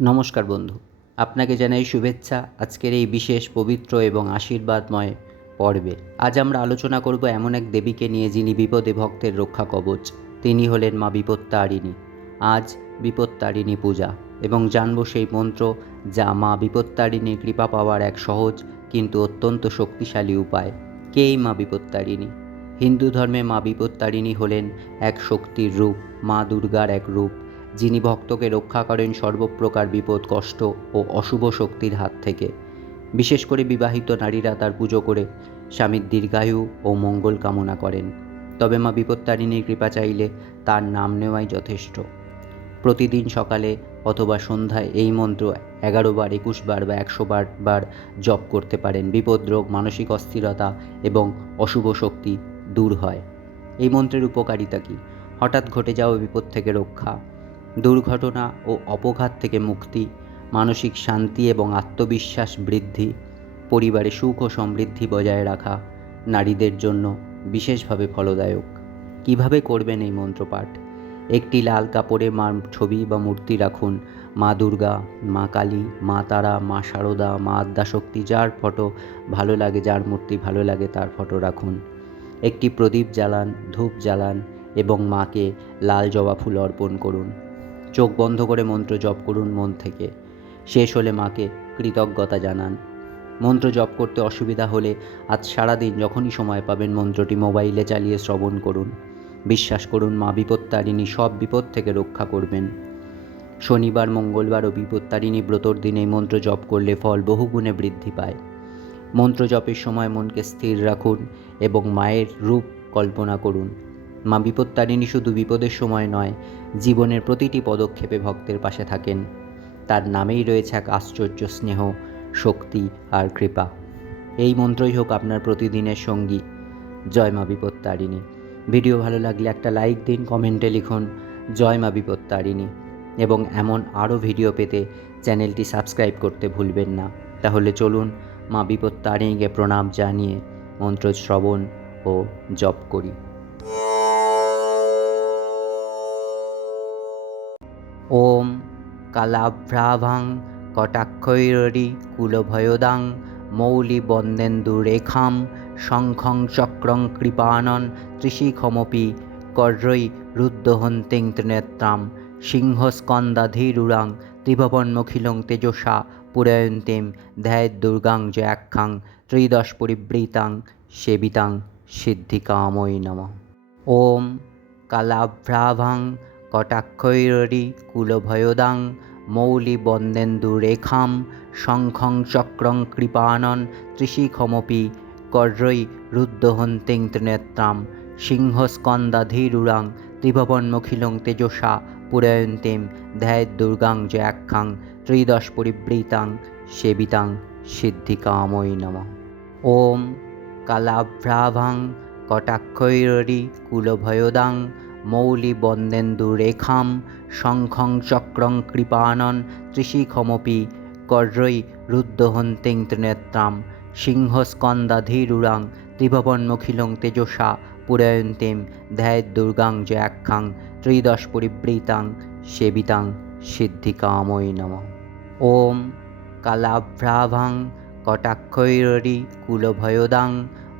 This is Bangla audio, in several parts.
নমস্কার বন্ধু। আপনাকে জানাই শুভেচ্ছা আজকের এই বিশেষ পবিত্র এবং আশীর্বাদময় পর্বে আজ আমরা আলোচনা করব এমন এক দেবীকে নিয়ে যিনি বিপদে ভক্তের রক্ষা কবচ। তিনি হলেন মা বিপত্তারিণী। আজ বিপত্তারিণী পূজা এবং জানব সেই মন্ত্র যা মা বিপত্তারিণীর কৃপা পাওয়ার এক সহজ কিন্তু অত্যন্ত শক্তিশালী উপায়। কেই মা বিপত্তারিণী? হিন্দু ধর্মে মা বিপত্তারিণী হলেন এক শক্তির রূপ, মা দুর্গার এক রূপ। যিনি ভক্তকে রক্ষা করেন সর্বপ্রকার বিপদ, কষ্ট ও অশুভ শক্তির হাত থেকে। বিশেষ করে বিবাহিত নারীরা তার পুজো করে স্বামীর দীর্ঘায়ু ও মঙ্গল কামনা করেন। তবে মা বিপত্তারিণীর কৃপা চাইলে তার নাম নেওয়াই যথেষ্ট। প্রতিদিন সকালে অথবা সন্ধ্যায় এই মন্ত্র এগারো বার, একুশ বার বা একশো বার বার জপ করতে পারেন। বিপদ রোগ, মানসিক অস্থিরতা এবং অশুভ শক্তি দূর হয়। এই মন্ত্রের উপকারিতা কী? হঠাৎ ঘটে যাওয়া বিপদ থেকে রক্ষা। দুর্ঘটনা ও অপঘাত থেকে মুক্তি, মানসিক শান্তি এবং আত্মবিশ্বাস বৃদ্ধি, পরিবারে সুখ ও সমৃদ্ধি বজায় রাখা নারীদের জন্য বিশেষভাবে ফলদায়ক। কীভাবে করবেন এই মন্ত্রপাঠ? একটি লাল কাপড়ে মার ছবি বা মূর্তি রাখুন। মা দুর্গা, মা কালী, মা তারা, মা শারদা মা আদ্যাশক্তি যার ফটো ভালো লাগে, যার মূর্তি ভালো লাগে তার ফটো রাখুন। একটি প্রদীপ জ্বালান, ধূপ জ্বালান এবং মাকে লাল জবা ফুল অর্পণ করুন। চোখ বন্ধ করে মন্ত্র জপ করুন মন থেকে। শেষ হলে মাকে কৃতজ্ঞতা জানান। মন্ত্র জপ করতে অসুবিধা হলে আজ সারাদিন যখনই সময় পাবেন মন্ত্রটি মোবাইলে চালিয়ে শ্রবণ করুন। বিশ্বাস করুন মা বিপত্তারিণী সব বিপদ থেকে রক্ষা করবেন। শনিবার, মঙ্গলবার ও বিপত্তারিণী ব্রতর দিনে মন্ত্র জপ করলে ফল বহুগুণে বৃদ্ধি পায়। মন্ত্র জপের সময় মনকে স্থির রাখুন এবং মায়ের রূপ কল্পনা করুন। মা বিপত্তারিণী শুধু বিপদের সময় নয়, জীবনের প্রতিটি পদক্ষেপে ভক্তের পাশে থাকেন। তার নামেই রয়েছে এক আশ্চর্য স্নেহ, শক্তি আর কৃপা। এই মন্ত্রই হোক আপনার প্রতিদিনের সঙ্গী। জয় মা বিপত্তারিণী। ভিডিও ভালো লাগলে একটা লাইক দিন, কমেন্টে লিখুন, জয় মা বিপত্তারিণী। এবং এমন আরও ভিডিও পেতে চ্যানেলটি সাবস্ক্রাইব করতে ভুলবেন না। তাহলে চলুন মা বিপত্তারিণীকে প্রণাম জানিয়ে মন্ত্র শ্রবণ ও জপ করি। ওম কালাভ্রাভাং কটাক্ষৈররি কুলভয়োদাং মৌলি বন্দেন্দু রেখাম শঙ্খং চক্রং কৃপানন ত্রিশিখমপি কর্রৈ রুদ্রহন্তিং ত্রিনেত্রাম সিংহস্কন্দাধীরুরাং ত্রিভবন্মখিলং তেজসা পুরয়ন্তিম ধ্যায় দুর্গাং জয়াখ্যাং ত্রিদশ পরিবৃতাং সেবিতাং সিদ্ধিকাময়ী নমঃ। ওম কালাভ্রাভাং কটাক্ষৈররি কুলভয়োদাং মৌলি বন্দেন্দু রেখাম শঙ্খং চক্রং কৃপানন ত্রিশিখমপি কর্রৈ রুদ্ধহন্তিং ত্রিনেত্রাম সিংহস্কন্দাধীরুরাং ত্রিভবন্মখিলং তেজসা পুরয়ন্তিম ধ্যায় দুর্গাং জয়াখ্যাং ত্রিদশ পরিবৃতাং সেবিতাং সিদ্ধিকাময়ী নমঃ। ওম কালাভ্রাভাং কটাক্ষৈররি কুলভয়োদাং মৌলি বন্দেন্দু রেখাম শঙ্খং চক্রং কৃপানন ত্রিশিখমপি কর্রৈ রুদ্ধহন্তিং ত্রিনেত্রাম সিংহস্কন্দাধীরুরাং ত্রিভবন্মখিলং তেজসা পুরয়ন্তিম ধ্যায় দুর্গাং জয়াখ্যাং ত্রিদশ পরিবৃতাং সেবিতাং সিদ্ধিকাময়ী নমঃ। ওম কালাভ্রাভাং কটাক্ষৈররি কুলভয়োদাং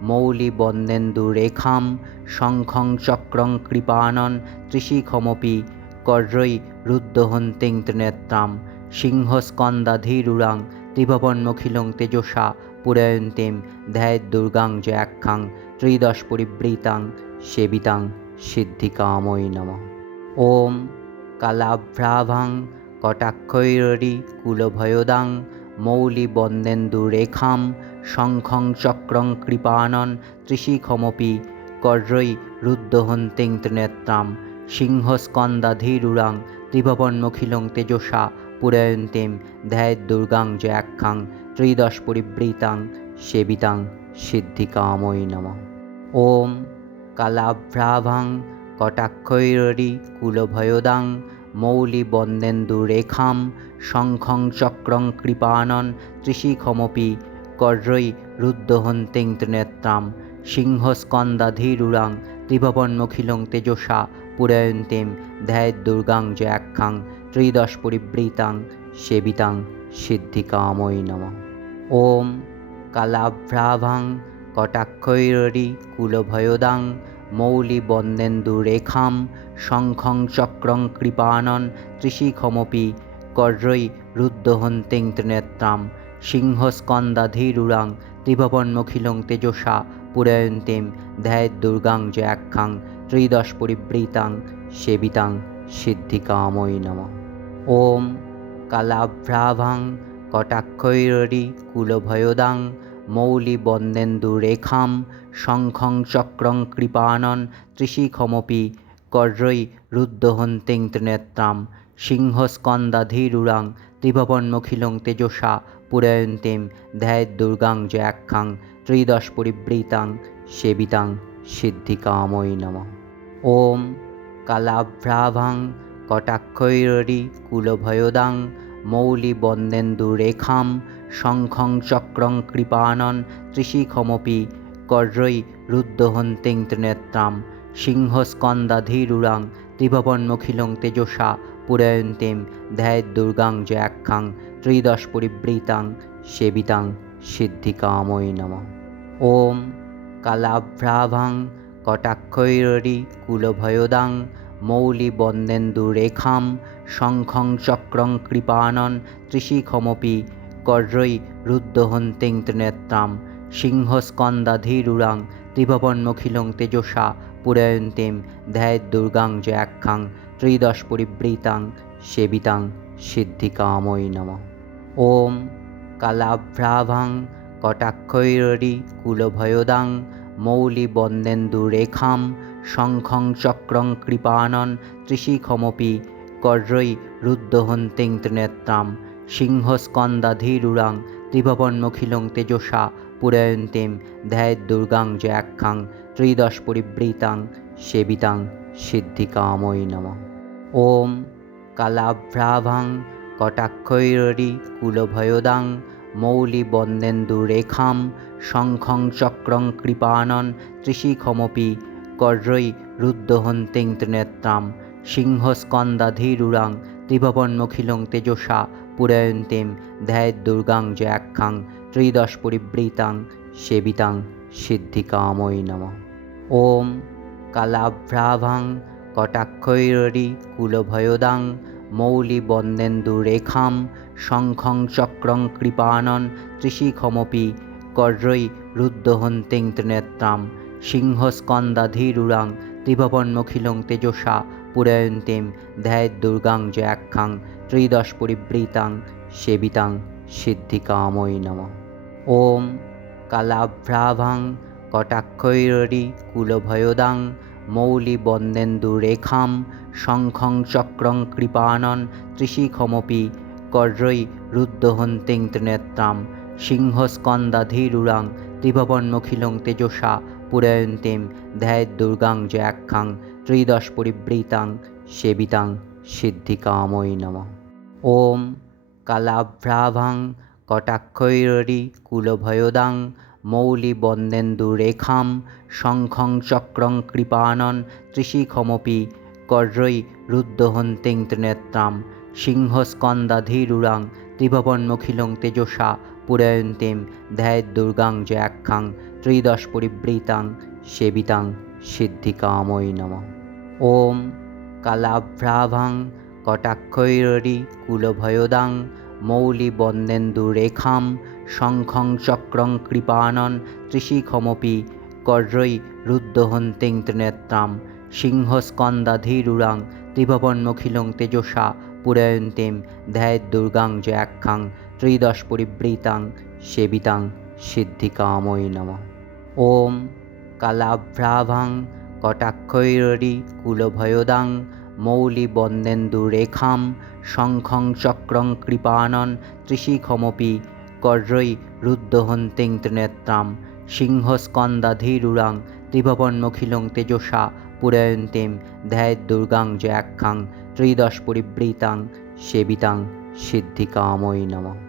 মৌলি বন্দেন্দু রেখাম শঙ্খং চক্রং কৃপানন ত্রিশিখমপি কর্রৈ রুদ্রহন্তিং ত্রিনেত্রাম সিংহস্কন্দাধীরুরাং ত্রিভবন্মখিলং তেজসা পুরয়ন্তিম ধ্যায় দুর্গাং জয়াখ্যাং ত্রিদশ পরিবৃতাং সেবিতাং সিদ্ধিকাময়ী নমঃ। ওম কালাভ্রাভাং কটাক্ষৈররি কুলভয়োদাং মৌলি বন্দেন্দু রেখাম শঙ্খং চক্রং কৃপানন ত্রিশিখমপি কর্রৈ রুদ্রহন্তিং ত্রিনেত্রাম সিংহস্কন্দাধীরুরাং ত্রিভবন্মখিলং তেজসা পুরয়ন্তিম ধ্যায় দুর্গাং জয়াখ্যাং ত্রিদশ পরিবৃতাং সেবিতাং সিদ্ধিকাময়ী নমঃ। ওম কালাভ্রাভাং কটাক্ষৈররি কুলভয়োদাং মৌলি বন্দেন্দু রেখাম শঙ্খং চক্রং কৃপানন ত্রিশিখমপি কর্রৈ রুদ্ধহন্তিং ত্রিনেত্রাম, সিংহস্কন্দাধীরুরাং, ত্রিভবন্মখিলং তেজসা, পুরয়ন্তিম ধ্যায় দুর্গাং জয়াখ্যাং ত্রিদশ পরিবৃতাং সেবিতাং সিদ্ধিকাময়ী নমঃ। ওম কালাভ্রাভাং কটাক্ষৈররি কুলভয়োদাং রেখাম শঙ্খং চক্রং কৃপানন ত্রিশিখমপি কর্রৈ রুদ্ধহন্তিং ত্রিনেত্রাম সিংহস্কন্দাধীরুরাং ত্রিভবন্মখিলং তেজসা পুরয়ন্তিম ধ্যায় দুর্গাং জয়াখ্যাং ত্রয়োদশ পরিবৃতাং সেবিতাং সিদ্ধিকাময়ী নমঃ। ওম কালাভ্রাভাং কটাক্ষৈররি কুলভয়োদাং রেখাম শঙ্খং চক্রং কৃপানন ত্রিশিখমপি কর্রৈ রুদ্ধহন্তিং ত্রিনেত্রাম সিংহস্কন্দাধীরুরাং ত্রিভবন্মখিলং তেজসা পুরয়ন্তিম ধ্যায় দুর্গাং জয়াক্ষাং ত্রিদশ পরিবৃতাং সেবিতাং সিদ্ধিকাময়ী নমঃ। ওম কালাভ্রাভাং কটাক্ষৈররি কুলভয়োদাং মৌলি বন্দেন্দু রেখাম শঙ্খং চক্রং কৃপানন ত্রিশিখমপি কর্রৈ রুদ্রহন্তিং ত্রিনেত্রাম সিংহস্কন্দাধীরুরাং ত্রিভবন্মখিলং তেজসা পুরয়ন্তিম ধ্যায় দুর্গাং জয়াখ্যাং ত্রিদশ পরিবৃতাং সেবিতাং সিদ্ধিকাময়ী নমঃ। ওম কালাভ্রাভাং কটাক্ষৈররি কুলভয়োদাং রেখাম শঙ্খং চক্রং কৃপানন ত্রিশিখমপি কর্রৈ রুদ্রহন্তিং ত্রিনেত্রাম সিংহস্কন্দাধীরুরাং ত্রিভবন্মখিলং তেজসা পুরয়ন্তিম ধ্যায় দুর্গাং জয়াখ্যাং ত্রয়োদশ পরিবৃতাং সেবিতাং সিদ্ধিকাময়ী নমঃ। ওম কালাভ্রাভাং কটাক্ষৈররি কুলভয়োদাং মৌলি বন্দেন্দু রেখাম শঙ্খং চক্রং কৃপানন ত্রিশিখমপি কর্রৈ রুদ্ধহন্তিং ত্রিনেত্রাম সিংহস্কন্দাধীরুরাং ত্রিভবন্মখিলং তেজসা পুরয়ন্তিম ধ্যায় দুর্গাং জয়াখ্যাং ত্রয়োদশ পরিবৃতাং সেবিতাং সিদ্ধিকাময়ী নমঃ। ওম কালাভ্রাভাং কটাক্ষৈররি কুলভয়োদাং রেখাম শঙ্খং চক্রং কৃপানন ত্রিশিখমপি কর্রৈ রুদ্ধহন্তিং ত্রিনেত্রাম সিংহস্কন্দাধীরুরাং ত্রিভবন্মখিলং তেজসা পুরয়ন্তিম ধ্যায় দুর্গাং জয়াখ্যাং ত্রয়োদশ পরিবৃতাং সেবিতাং সিদ্ধিকাময়ী নমঃ। ওম কালাভ্রাভাং কটাক্ষৈররি কুলভয়োদাং রেখাম শঙ্খং চক্রং কৃপানন ত্রিশিখমপি কর্রৈ রুদ্ধহন্তিং ত্রিনেত্রাম সিংহস্কন্দাধীরুরাং ত্রিভবন্মখিলং তেজসা পুরয়ন্তিম ধ্যায় দুর্গাং জয়াক্ষাং ত্রিদশ পরিবৃতাং সেবিতাং সিদ্ধিকাময়ী নমঃ। ওম কালাভ্রাভাং কটাক্ষৈররি কুলভয়োদাং মৌলি বন্দেন্দু রেখাম শঙ্খং চক্রং কৃপানন ত্রিশিখমপি কর্রৈ রুদ্রহন্তিং ত্রিনেত্রাম সিংহস্কন্দাধীরুরাং ত্রিভবন্মখিলং তেজসা পুরয়ন্তিম ধ্যায় দুর্গাং জয়াখ্যাং ত্রয়োদশ পরিবৃতাং সেবিতাং সিদ্ধিকাময়ী নমঃ। ওম কালাভ্রাভাং কটাক্ষৈররি কুলভয়োদাং মৌলি বন্দেন্দু রেখাম, শঙ্খং চক্রং কৃপানন, ত্রিশিখমপি কর্রৈ রুদ্ধহন্তিং ত্রিনেত্রাম সিংহস্কন্দাধীরুরাং ত্রিভবন্মখিলং তেজসা পুরয়ন্তিম ধ্যায় দুর্গাং জয়াখ্যাং ত্রয়োদশ পরিবৃতাং সেবিতাং সিদ্ধিকাময়ী নমঃ। ওম কালাভ্রাভাং কটাক্ষৈররি কুলভয়োদাং মৌলি বন্দেন্দু রেখাম শঙ্খং চক্রং কৃপানন ত্রিশিখমপি কর্রৈ রুদ্ধহন্তিং ত্রিনেত্রাম সিংহস্কন্দাধীরুরাং ত্রিভবন্মখিলং তেজসা পুরয়ন্তিম ধ্যায় দুর্গাং জয়াখ্যাং ত্রিদশ পরিবৃতাং সেবিতাং সিদ্ধিকাময়ী নমঃ। ওম কালাভ্রাভাং কটাক্ষৈররি কুলভয়োদাং মৌলি বন্দেন্দু রেখাম শঙ্খং চক্রং কৃপানন ত্রিশিখমপি কর্রৈ রুদ্রহন্তিং ত্রিনেত্রাম, সিংহস্কন্দাধীরুরাং, ত্রিভবন্মখিলং তেজসা, পুরায়ন্তিম ধ্যায় দুর্গাং জয়াক্ষাং ত্রিদশ পরিবৃতাং, সেবিতাং, সিদ্ধিকাময়ী নমঃ।